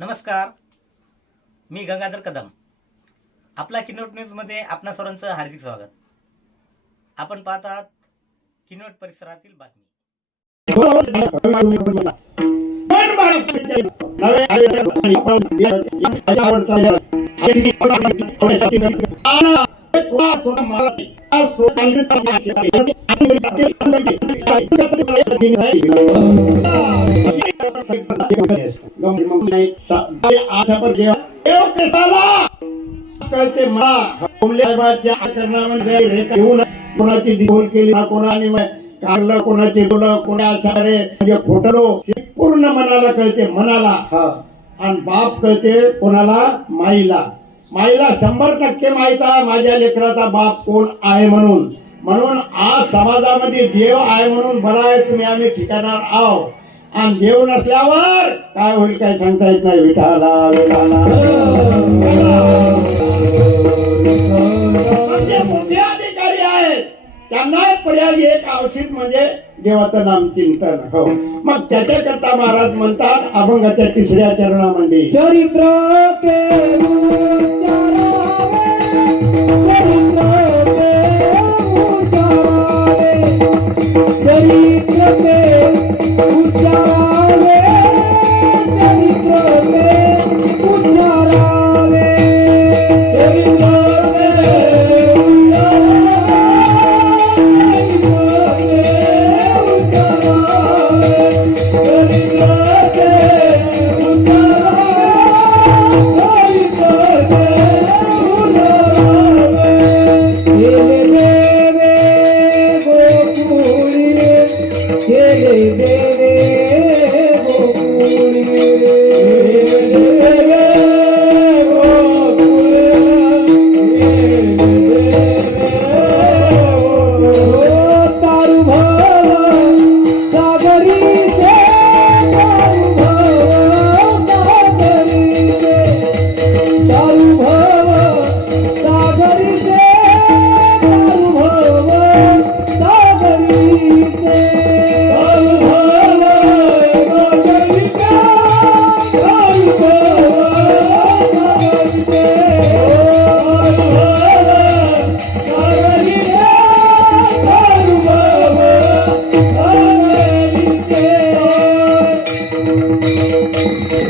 नमस्कार, मी गंगाधर कदम. आपला किनोट न्यूजमध्ये आपणा सर्वांचं हार्दिक स्वागत. आपण पाहत आहात किनोट परिसरातील बातमी. कळते कोणाची दिवल केली कोणाने काढलं कोणाचे बोलं कोणा सारे म्हणजे खोटलो पूर्ण मनाला कळते मनाला. आणि बाप कळते कोणाला माईला. माईला 100% माहित आहे माझ्या लेकराचा बाप कोण आहे म्हणून. म्हणून आज समाजामध्ये देव आहे म्हणून बरं आहे तुम्ही आम्ही ठिकाणावर आहो. आणि देव नसल्यावर काय होईल काय सांगता येत नाही. विठाला विठाला मोठे अधिकारी आहेत त्यांना पर्याय एक आवश्यक म्हणजे देवाचं नाम चिंतन. हो मग त्याच्याकरता महाराज म्हणतात अभंगाच्या 3ऱ्या चरणामध्ये चरित्र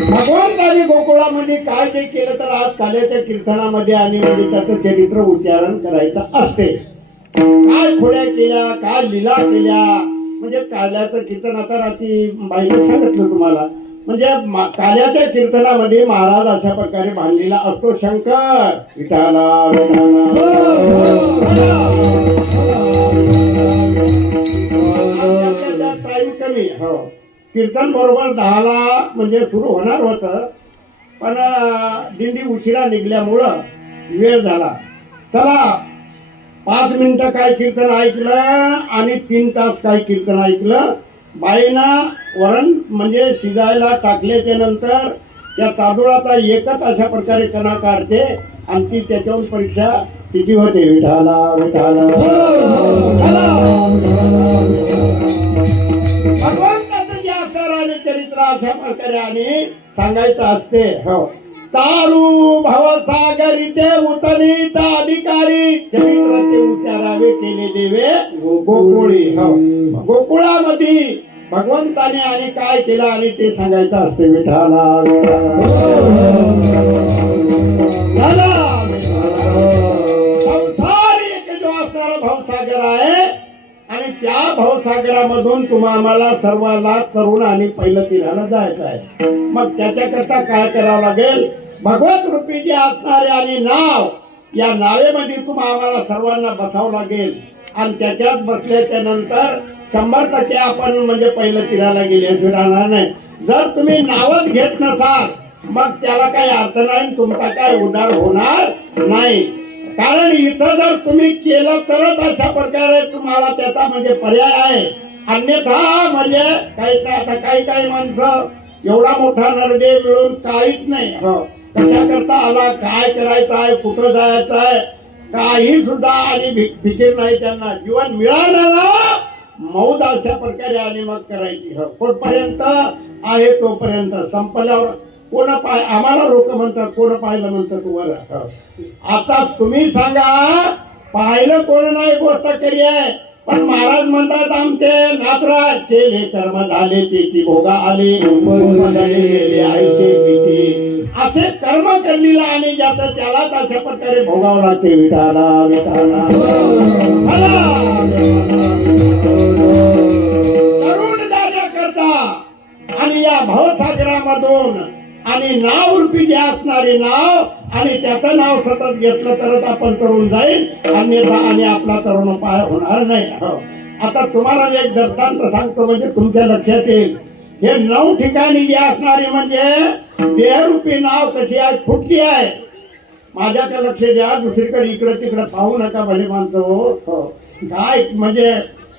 भगवंताने गोकुळामध्ये काय जे केलं तर आज काल्याच्या कीर्तनामध्ये आणि म्हणजे त्याचं चरित्र उच्चारण करायचं असते. काय खोड्या केल्या काय लीला केल्या म्हणजे काल्याचं कीर्तन आता रात्री बाईने सांगितलं तुम्हाला. म्हणजे काल्याच्या कीर्तनामध्ये महाराज अशा प्रकारे बांधलेला असतो. शंकर विठाला टाइम कमी. हो कीर्तन बरोबर 10ला म्हणजे सुरू होणार होतं पण दिंडी उशिरा निघल्यामुळं वेळ झाला. चला 5 मिनिटं काय कीर्तन ऐकलं आणि 3 तास काय कीर्तन ऐकलं. बाईनं वरण म्हणजे शिजायला टाकल्याच्या नंतर त्या तांदूळाचा एकच अशा प्रकारे कणा काढते आणि ती त्याच्यावर परीक्षा तिची होते. विठाला विठाला भगवंताचं जे असणार आणि चरित्र अशा प्रकारे आणि सांगायचं असते. हो तारू भवसागरीचे उतनीचा अधिकारी चरित्राचे उच्चारावे केले देवे गोकुळी. हो गोकुळामध्ये भगवंताने आणि काय केलं आणि ते सांगायचं असते. विठाला संसार एक जो असणारा भवसागर आहे आणि त्या भवसागरामधून तुम्हाला सर्वांना तरुण आणि पहिलं तीराला जायचं आहे. मग त्याच्याकरता काय करावं लागेल. भगवत रूपी जे असणारे आणि नाव या नावेमध्ये आम्हाला सर्वांना बसावं लागेल. आणि त्याच्यात बसल्याच्या नंतर 100% आपण म्हणजे पहिलं तीराला गेल्याशिवाय राहणार नाही. जर तुम्ही नावच घेत नसाल मग त्याला काही अर्थ नाही. तुमचा काय उद्धार होणार नाही. कारण इथं जर तुम्ही केलं तरच अशा प्रकारे तुम्हाला त्याचा म्हणजे पर्याय आहे. अन्यथा म्हणजे काही माणसं एवढा मोठा नरदेव मिळून काहीच नाही. कशाकरता आला काय करायचं आहे कुठं जायचं आहे काही सुद्धा आणि फिकीर नाही त्यांना. जीवन मिळालेला मौज अशा प्रकारे आणि मग करायची. कुठपर्यंत आहे तोपर्यंत संपल्यावर कोण पाय आम्हाला लोक म्हणतात कोण पाहिलं म्हणतात तुम्हाला. आता तुम्ही सांगा पाहिलं कोण नाही गोष्ट केली आहे, पण महाराज म्हणतात आमचे नातराज केले कर्म झाले त्याची भोगा आले गेले आयुष्य किती असे कर्म केलेला आणि ज्याचं त्यालाच अशा प्रकारे भोगावं लागते. विठाला विठाला तरुण दादा करता आणि या भवसागरामधून आणि नाव रूपी जे असणारे नाव आणि त्याचं नाव सतत घेतलं तरच आपण तरुण जाईल, अन्यथा आणि आपला तरुण पाय होणार नाही. आता तुम्हाला मी एक दृष्टांत सांगतो म्हणजे तुमच्या लक्षात येईल. हे 9 ठिकाणी जे असणारी म्हणजे देहरूपी नाव कशी आहे, फुटकी आहे. माझ्याकडे लक्ष द्या, दुसरीकडे इकडे तिकडे पाहू नका भले माणसं. हो काय म्हणजे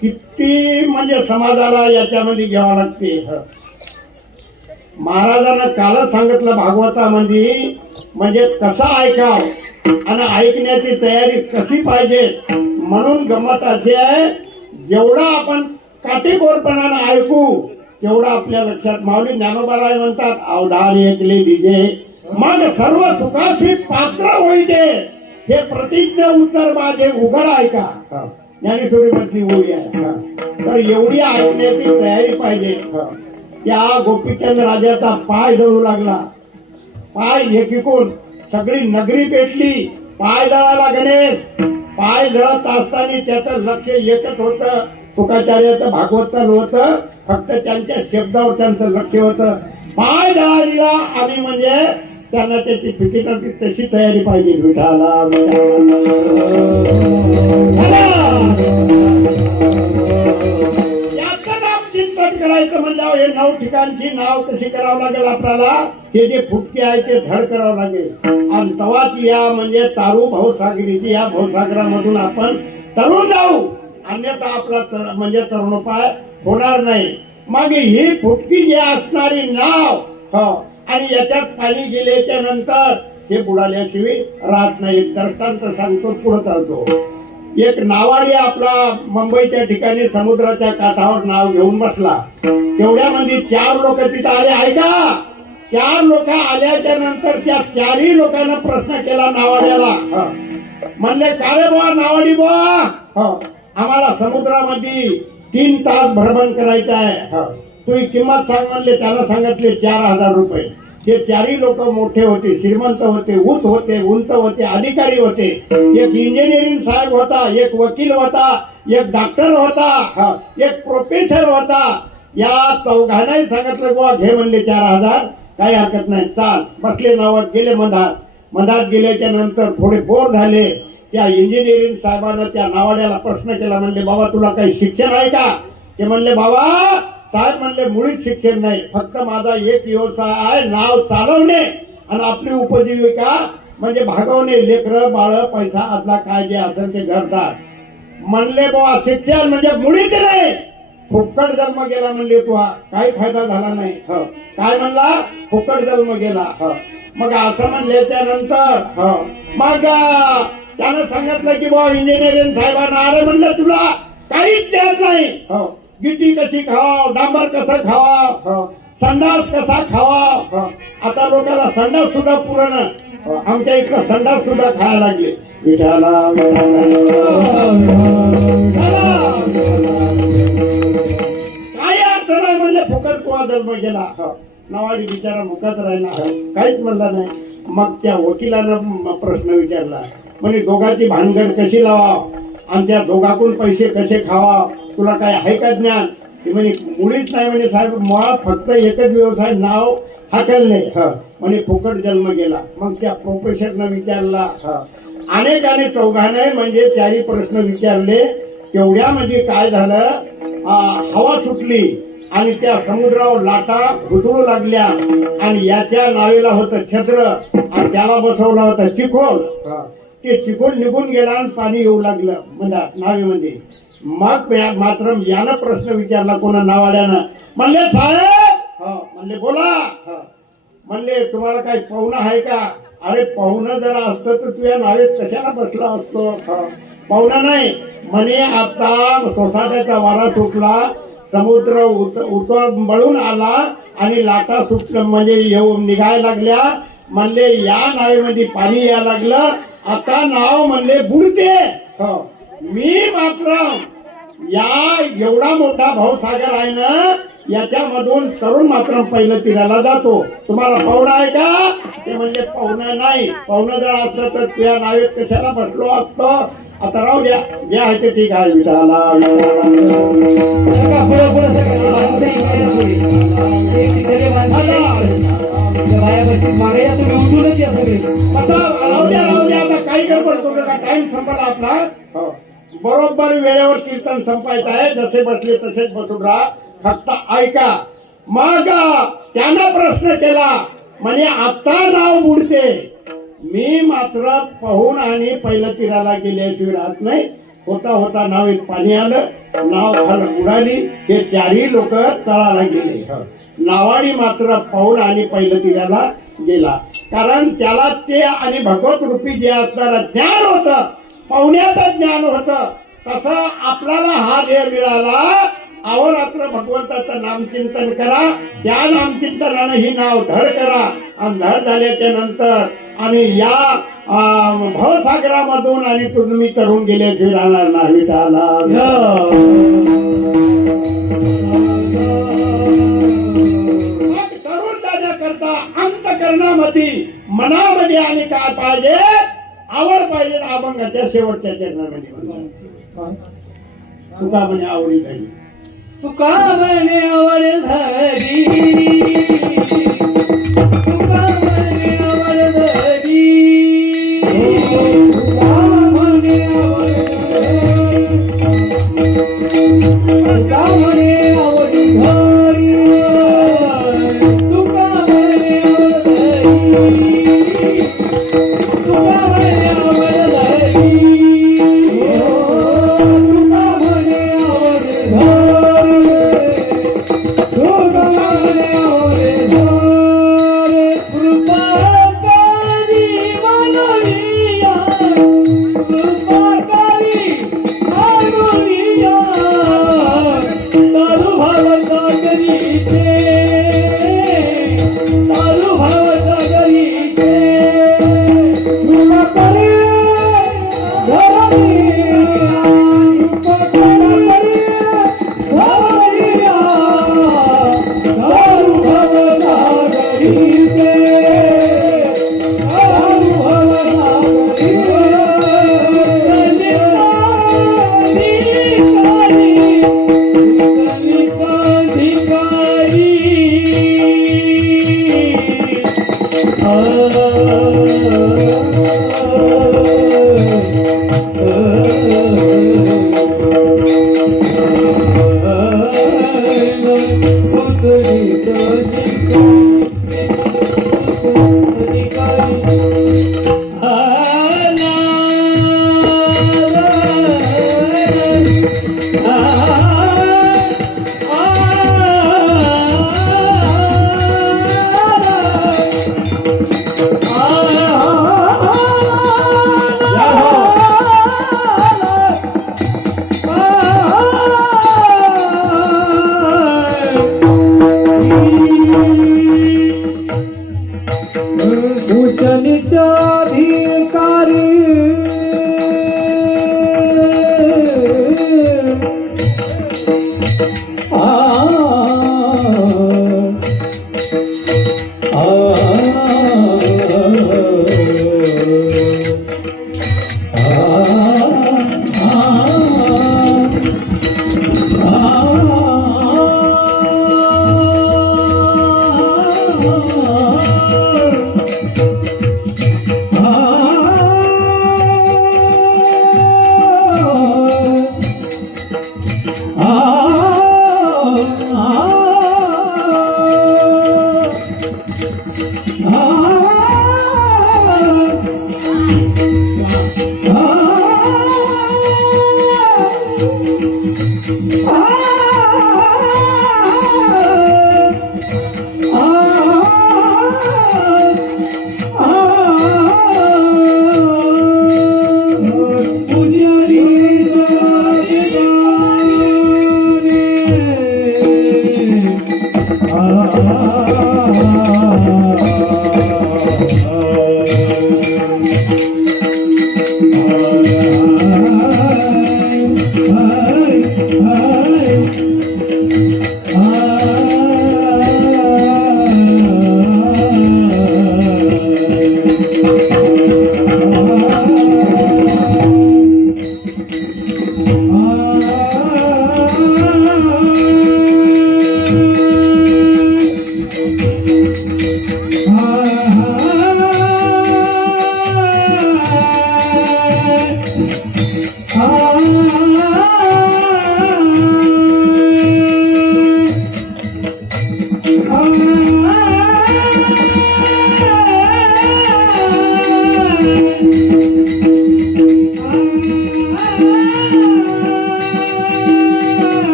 किती म्हणजे समाजाला याच्यामध्ये घ्यावं लागते. महाराजांना कालच सांगितलं भागवतामध्ये म्हणजे कसं ऐकावं आणि ऐकण्याची तयारी कशी पाहिजे. म्हणून गंमत अशी आहे, जेवढा आपण काटेकोरपणानं ऐकू तेवढा आपल्या लक्षात. माऊली ज्ञानोबाराय म्हणतात अवधान ऐकले दिजे मग सर्व सुखाशी पात्र होईते, हे प्रतिज्ञा उत्तर माझे उघड ऐका. ज्ञानेश्वरी मधली ओळी आहे. तर एवढी ऐकण्याची तयारी पाहिजे. त्या गोपीचंद राजाचा पाय जळू लागला. पाय एकीकून सगळी नगरी पेटली. पाय जळाला गणेश. पाय जळत असताना त्याचं लक्ष एकच होतं, तुकाचार्याचं भागवताचं होतं, फक्त त्यांच्या शब्दावर त्यांचं लक्ष होतं. पाय जळालेला आणि म्हणजे त्यांना त्याची फिकिटाची तशी तयारी पाहिजे. विठाला चिंतन करायचं म्हणल्यावर हे 9 ठिकाणची नाव कशी करावं लागेल आपल्याला, हे जे फुटके आहे ते धड करावं लागेल. आणि तवाच या म्हणजे तारू भवसागरीची या भवसागरामधून आपण तरुण जाऊ, अन्यथा आपला म्हणजे तरुणोपाय होणार नाही. मग ही फुटकी जी असणारी नाव आणि याच्यात पाणी गेल्याच्या नंतर हे बुडाल्याशिवाय राहत नाही. दृष्टांत सांगतो, पुढे चालतो. एक नावाडी आपला मुंबईच्या ठिकाणी समुद्राच्या काठावर नाव घेऊन बसला. तेवढ्यामध्ये 4 लोक तिथं आले. ऐका, 4 लोक आल्याच्या नंतर त्या 4ही लोकांना प्रश्न केला नावाड्याला. म्हणले काय रे बुवा नावाडी बुवा, आम्हाला समुद्रामध्ये 3 तास भ्रमण करायचं आहे, तुझी किंमत सांग. म्हणले त्याला सांगितले 4000 रुपये. हे 4ही लोक मोठे होते, श्रीमंत होते, उंच होते, अधिकारी होते. एक इंजिनिअरिंग साहेब होता, एक वकील होता, एक डॉक्टर होता, एक प्रोफेसर होता. या चौघांनाही सांगितलं बुवा घे म्हणले 4000, काही हरकत नाही, चाल. बसले नावात गेले मधात गेल्याच्या नंतर थोडे बोर झाले. त्या इंजिनिअरिंग साहेबांना त्या नावाड्याला प्रश्न केला. म्हणले बाबा तुला काही शिक्षण आहे का? ते म्हणले बाबा साहेब म्हणले मुळीच शिक्षण नाही, फक्त माझा एक व्यवसाय आहे, नाव चालवणे आणि आपली उपजीविका म्हणजे भागवणे. लेकरं बाळ पैसा आदला काय जे असेल ते घरदार. म्हणले बाबा शिक्षण म्हणजे मुळीच नाही, फुकट जन्म गेला. म्हणले तू काही फायदा झाला नाही. काय म्हणला? फुकट जन्म गेला. मग असं म्हणल्याच्या नंतर मग त्यानं सांगितलं की बाबा इंजिनिअरिंग साहेबांना अरे म्हणलं तुला काहीच ज्ञान नाही, गिट्टी कशी खावा, डांबर कसं खावा, संडास कसा खावा. आता लोकांना संडास सुद्धा पुरण, आमच्या इकडं संडास सुद्धा खायला लागले. विठाला काय अर्थ नाही म्हणले, फुकट कुवा जन्म गेला. नवाडी बिचारा मुखात राहिला, काहीच म्हणला नाही. मग त्या वकिलानं प्रश्न विचारला, म्हणजे दोघांची भानगड कशी लावा आणि त्या दोघांकडून पैसे कसे खावा, तुला काय आहे का ज्ञान? ते म्हणे मुळीच नाही. म्हणजे साहेब मुळात फक्त एकच व्यवसाय, नाव हाकलणे, म्हणजे फुकट जन्म गेला. मग त्या प्रोफेसरनं विचारला, अनेकाने चौघाने म्हणजे 4ही प्रश्न विचारले. तेवढ्यामध्ये काय झालं, हवा सुटली आणि त्या समुद्रावर लाटा घुसळू लागल्या आणि याच्या नावेला होतं छत्र आणि त्याला बसवलं होतं चिखोल. ते चिखोल निघून गेला आणि पाणी येऊ लागलं म्हणजे नावेमध्ये. मग मात्र यानं प्रश्न विचारला कोणा नावाड्यानं. म्हणले साहेब, म्हणले बोला. म्हणले तुम्हाला काही पाहुणं आहे का? अरे पाहुणं जर असतं तर तुझ्या नावेत कशाला बसला असतो? पाहुणं नाही म्हणे, आता सोसाट्याचा वारा सुटला, समुद्र उतळून आला आणि लाटा सुटलं म्हणजे येऊन निघायला लागल्या. म्हणले या नावेमध्ये पाणी यायला लागलं, आता नाव म्हणले बुडते. हो. मी मात्र या एवढा मोठा भावसागर आहे ना, याच्यामधून तरुण मात्र पहिलं तीराला जातो. तुम्हाला पाहुणा आहे का? ते म्हणले पाहुणं नाही. पाहुणं जर असलं तर त्या नावेत कशाला बसलो असतो. आता राहू द्या, जे आहे ते ठीक आहे. विठाला राहू द्या. आता काही गडबड करू नका. टाइम संपला आपला. हो. बरोबर वेळेवर कीर्तन संपायचं आहे. जसे बसले तसेच बसून राहा, फक्त ऐका. मग त्यानं प्रश्न केला, म्हणे आता नाव बुडते. मी मात्र पाहून आणि पहिलं तीराला गेल्याशिवाय राहत नाही. होता होता नावेत पाणी आलं, नाव खाली उडाली. हे चारही लोक तळाला गेले. नावाडी मात्र पाहून आणि पहिलं तीराला गेला. कारण त्याला ते आणि भगवत रूपी जे असणारं ज्ञान होतं, पाहुण्याचं ज्ञान होतं. तसं आपल्याला हा देह मिळाला. अहोरात्र भगवंताचं नामचिंतन करा. त्या नामचिंतनानं ही नाव धड करा. आणि धड झाल्याच्या नंतर आणि या भवसागरामधून आणि तुम्ही तरुण गेल्याचे राहणार नाही. विठाला तरुण जाण्याकरता अंतकरणामध्ये मनामध्ये आणि काय पाहिजे? आवड पाहिजे. अभंगाच्या शेवटच्या चरणामध्ये तुका म्हणे आवडी झाली. तुका म्हणे आवड धरी, तुका म्हणे आवड धरी, तुका म्हणे आवड धरी, तुका म्हणे आवड धरी, तुका म्हणे आवड धरी, तुका म्हणे आवड धरी.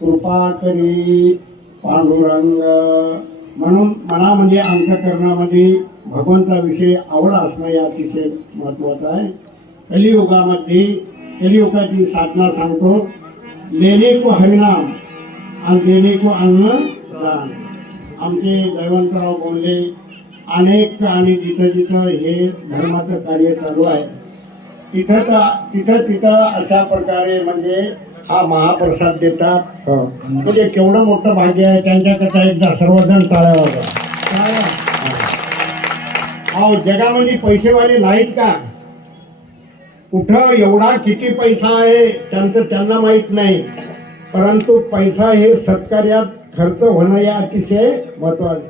कृपा करी पांडुरंग म्हणून मनामध्ये अंतःकरणामध्ये भगवंताविषयी आवड असणं हे अतिशय महत्वाचं आहे. कलियुगाची साधना सांगतो, लेणे को हरिनाम आणि देणे को अन्नदान. आमचे जयवंतराव बोलले अनेक आणि जिथं जिथं हे धर्माचं कार्य चालू आहे तिथं अशा प्रकारे म्हणजे हा महाप्रसाद देतात. म्हणजे केवढं मोठं भाग्य आहे त्यांच्याकरता. एकदा सर्वजण टाळ्या वाजवा. अहो जगामध्ये पैसेवाले नाहीत का? कुठं एवढा किती पैसा आहे त्यांना माहित नाही, परंतु पैसा हे सत्कार्यात खर्च होणं हे अतिशय महत्वाचं.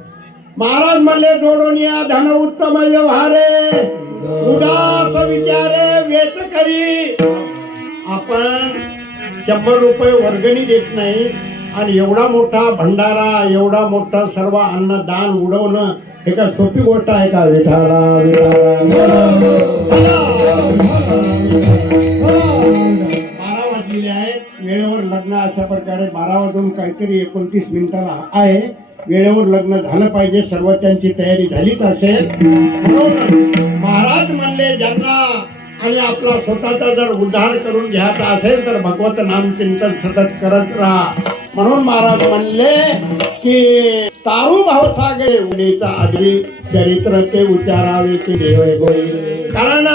महाराज म्हणले जोडून या धन उत्तम व्यवहारे उदास विचारे वेच करी. आपण 100 रुपये वर्गणी देत नाही आणि एवढा मोठा भंडारा एवढा मोठा सर्व अन्नदान उडवणं हे का सोपी गोष्ट आहे का? विठाला 12 वाजलेले आहेत. वेळेवर लग्न अशा प्रकारे 12 वाजून काहीतरी 29 मिनिटाला आहे. वेळेवर लग्न झालं पाहिजे. सर्व त्यांची तयारी झालीच असेल. म्हणून महाराज म्हणले ज्यांना आणि आपला स्वतःचा जर उद्धार करून घ्यायचा असेल तर भगवत नाम चिंतन सतत करत राहा. म्हणून महाराज म्हणले की तारू भावसागे उडीचा आदरी चरित्र ते उच्चारावे ते देव गोळी. कारण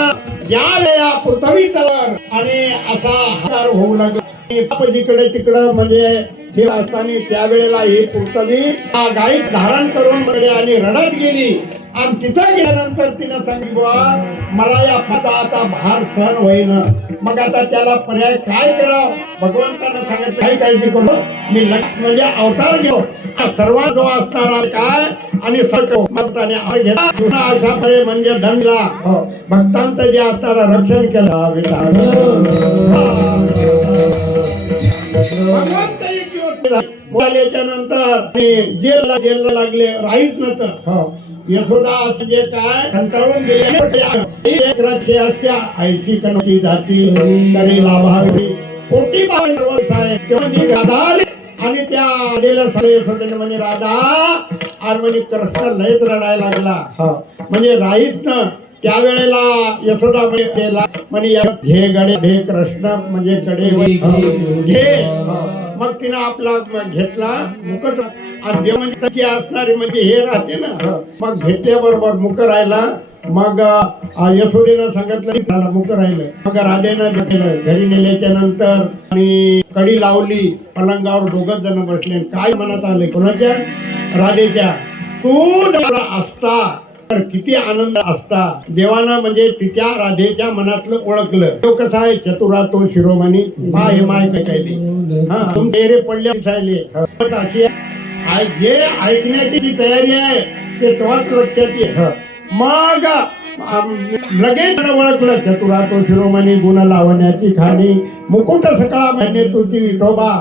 ज्या वेळा पृथ्वी तलावर आणि असा हाकार होऊ लागला जिकडे तिकडं म्हणजे हे असताना त्यावेळेला ही पृथ्वी गायीत धारण करून आणि रडत गेली. आणि तिथं गेल्यानंतर तिनं सांगितलं मला या पदा आता भार सहन होईन. मग आता त्याला पर्याय काय करावं? भगवंतानं सांगितलं काही काळजी करू मी म्हणजे अवतार घेऊ. सर्वात जो असणारा काय आणि भक्ताने अशा पर्याय म्हणजे दंडला भक्तांचं जे असणारं रक्षण केलं. भगवंत एक दिवस नंतर जेलला लागले राहीच नव्हतं. यशोदा असं जे काय कंटाळून गेले एक रक्षे असत्या ऐशी कणची जाती तरी लाभावी पोटी साहेब तेव्हा राधा आणि त्या आलेल्या यशोदेने म्हणजे राधा आणि कृष्ण लयच रडायला लागला. म्हणजे राहीत ना त्यावेळेला यशोदा म्हणजे घे गडे घे कृष्ण म्हणजे कडे घे. मग तिनं आपला घेतला मुकच आणि म्हणजे असणारे म्हणजे हे राहते ना. मग घेतल्याबरोबर मुक राहिला. मग यशोदेनं सांगितलं मुक राहिलं. मग राधेनं घेतलं. घरी नेल्याच्या नंतर आणि कडी लावली. पलंगावर 2 जण बसले. काय मनात आले कोणाच्या? राधेच्या. तू जर असता तर किती आनंद असता. देवानं म्हणजे तिच्या राधेच्या मनातलं ओळखलं. तो कसा आहे चतुरा तो शिरोमणी पा हे माय कैली तुमचे पडले दिसायले. अशी जे ऐकण्याची जी तयारी आहे ते तेव्हाच लक्षात ये. मग लगेच ओळखलं चतुरा तो शिरोमणी गुण लावण्याची खाणी मुकुट सकाळ महिने तुझी विठोबा.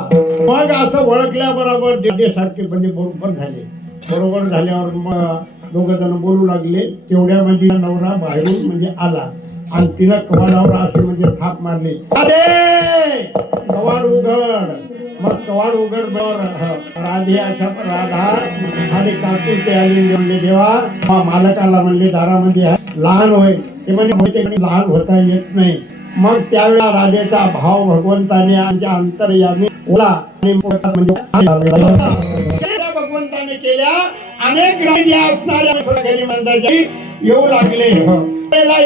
मग असं ओळखल्याबरोबर सारखे म्हणजे बरोबर झाले. बरोबर झाल्यावर मग दोघ जण बोलू लागले. तेवढ्यामध्ये नवरा बाहेरून म्हणजे आला आणि तिला कवाडावर असे म्हणजे थाप मारली. अरे कवाड उघड. मग कवाड उघड राधे अशा राधा आणि काकू ते आले म्हणले देवा मालकाला म्हणले दारामध्ये आहे लहान होय ते म्हणजे लहान होता येत नाही. मग त्यावेळेला राधेचा भाव भगवंताने आमच्या अंतर्यामी ओला आणि म्हणजे भगवंताने केल्या अनेक राणी असणाऱ्या घरी मंडळी येऊ लागले.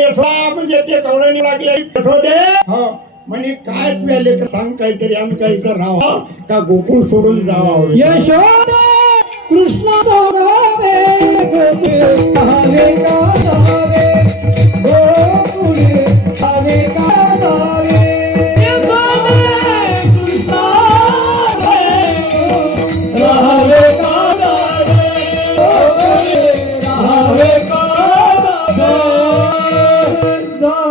यशोदा म्हणजे ते कवळणी लागले. यशोदे म्हणजे काय तुझ्या लेकर सांग काहीतरी आम्ही काही तर राहा का गोकुळ सोडून जावा. यशोदा कृष्ण गावे गोकुळ हवे का गावे गोकुळ हवे का गावे कृष्ण हवे का गावे हवे का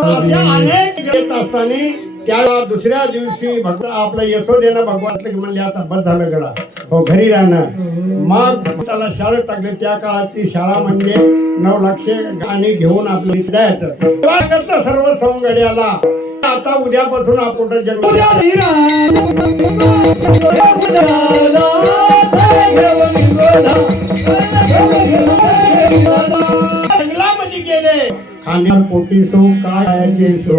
अशा अनेक येत असताना त्याला दुसऱ्या दिवशी भक्त आपल्या यशोदेला भगवान म्हणले आता बस झालं गडा हो घरी राहणार. मग त्याला शाळेत टाकले. त्या काळात ती शाळा म्हणजे 900 गाणी घेऊन आपलं द्यायचं सर्व सवंगड्याला. आता उद्यापासून आपण जन्म जंगलामध्ये गेले. खाण्यावर पोटी सो काय सो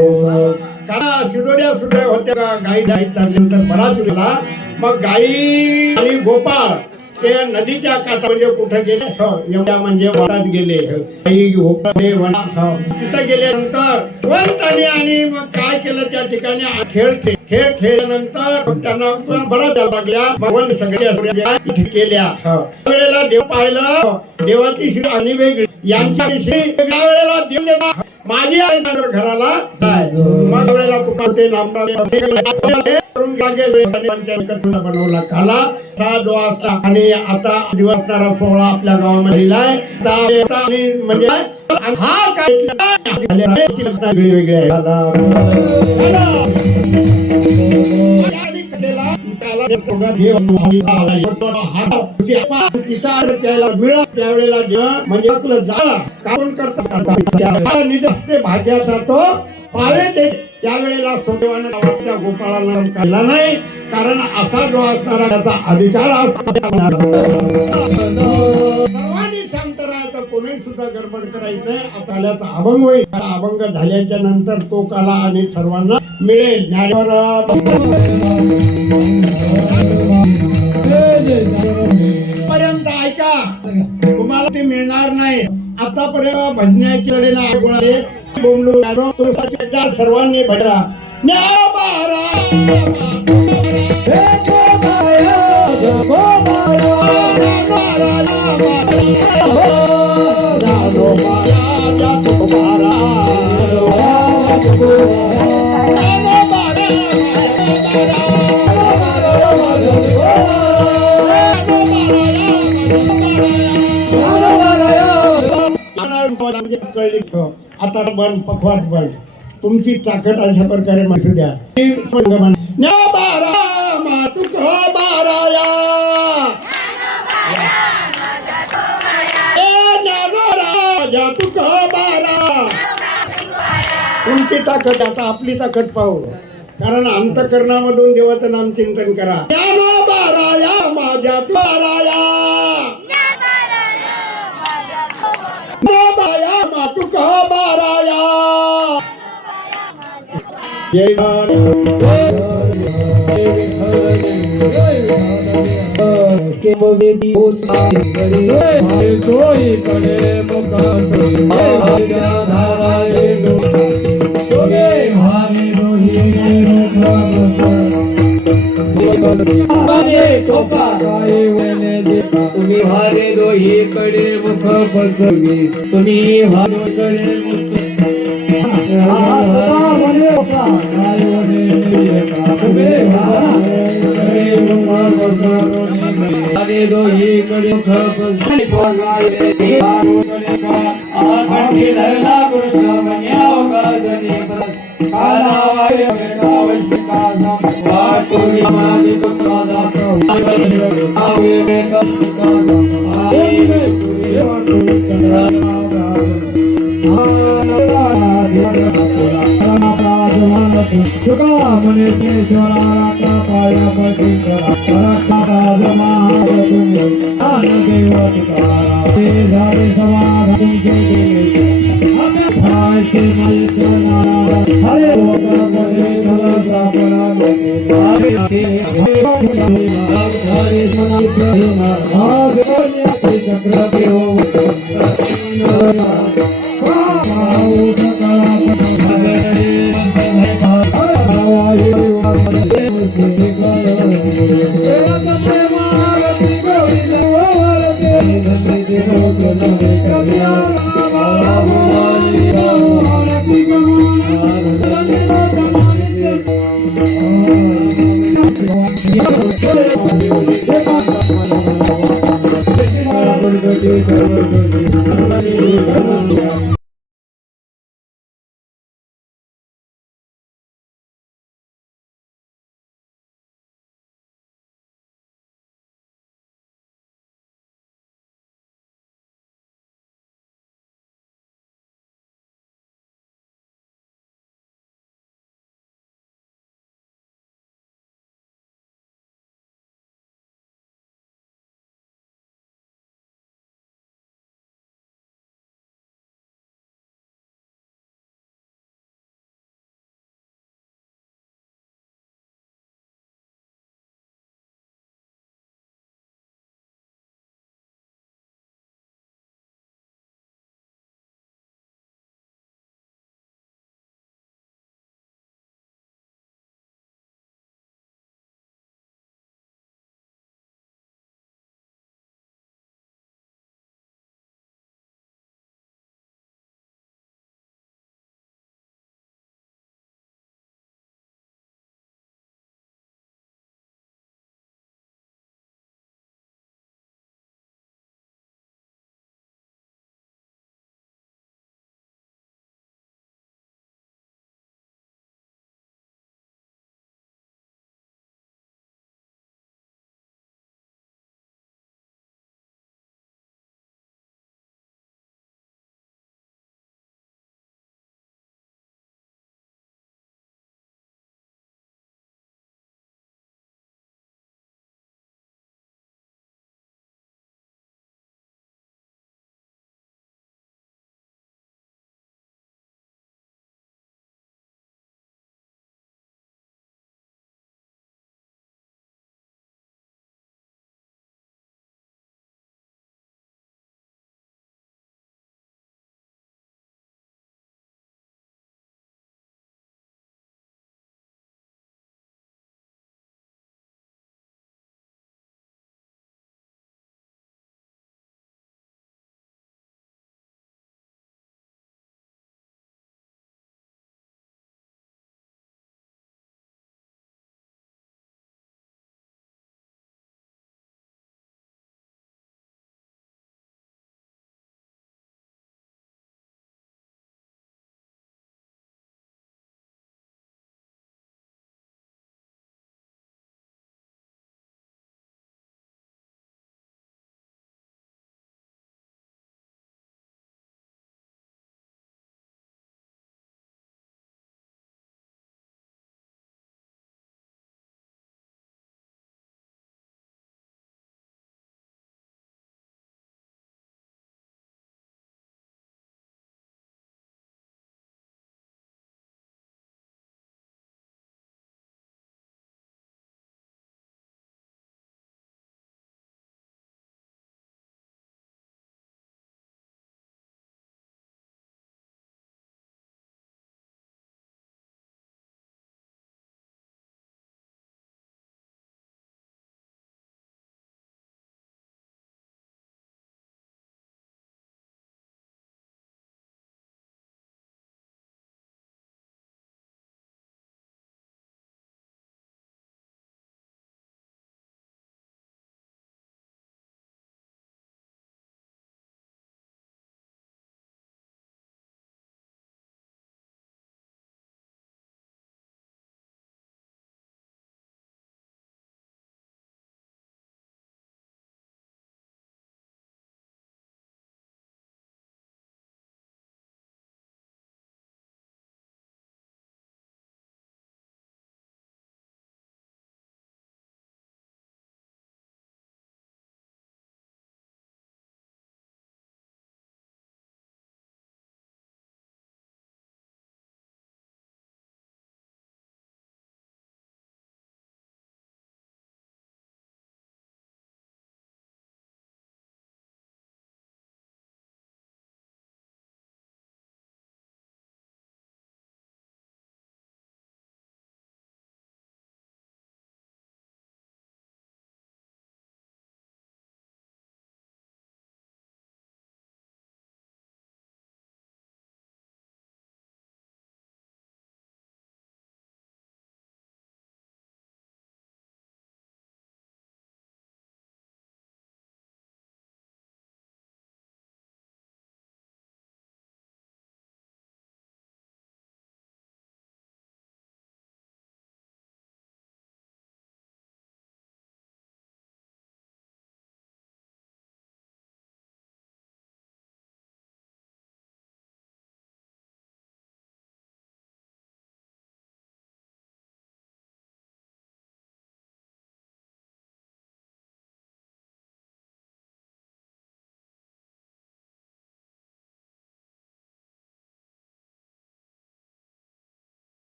का शिदोऱ्या सुद्धा होत्या का गाई गाई चालल्यानंतर बराच वेळा मग गाई आणि गोपाळ ते नदीच्या काठा म्हणजे कुठे गेले एवढ्या म्हणजे वनात गेले. गाई गोपाळ तिथं गेल्यानंतर वंताने आणि मग काय केलं त्या ठिकाणी खेळ खेळल्यानंतर त्यांना बराच लागल्या. भगवान सगळ्या केल्या. वेळेला देव पाहिलं देवाची श्री आणि वेगळी यांच्या वेगळ्या वेळेला देव देवा माझी आई घराला जाय. मग वेळेला तुका ते बनवला काला 7 वाजता आणि आता दिवसणारा 16 आपल्या गावामध्ये म्हणजे हा काय वेगळे त्यावेळेला म्हणजे कारण करता भाग्याचा तो पावे ते त्यावेळेला सोदेवाने त्या गोपाळाला काढला नाही. कारण असा जो असणारा त्याचा अधिकार सर्वांनी शांत राहायचं. कोणी सुद्धा गडबड करायचं नाही. आता आल्याचा अभंग होईल. अभंग झाल्याच्या नंतर तो काला आणि सर्वांना मिळेल. पर्यंत ऐका तुम्हाला ते मिळणार नाही. आतापर्यंत भजण्याच्या वेळेला बोंबलू सर्वांनी भजरा आता बंद पखवाट बंद तुमची ताकद अशा प्रकारे मासू द्या. तुमची ताकद आता आपली ताकद पाहू. कारण अंतकरणामधून देवाचं नाम चिंतन करा. बाराया माझ्या बाराया बाया मातू कहो बाराया. तुम्ही हारे दोहीकडे मुख पसरवी तुम्ही हारोकडे हारे दोहीकडे मुख पसरवी आकंठी धरला कृष्ण म्हण्या गाजने परत कालावाय वैष्णिका वाटुरी मादी कुत्रादा आवे कष्टिका आवे तुरी वाटुरी तुका म्हणे केशवराचा पाया पशी रक्षा जमाने देव तुकारा ते झाले समाधान तुमचे गेले भाषे मैत्रणा हरे लोकांमध्ये खरंच आपण हरे चक्र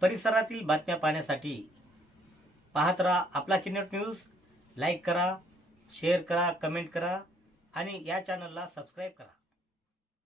परिसरातील बातम्या पाहण्यासाठी पाहत राहा आपला किनवट न्यूज. लाईक करा, शेअर करा, कमेंट करा आणि या चॅनलला सबस्क्राईब करा.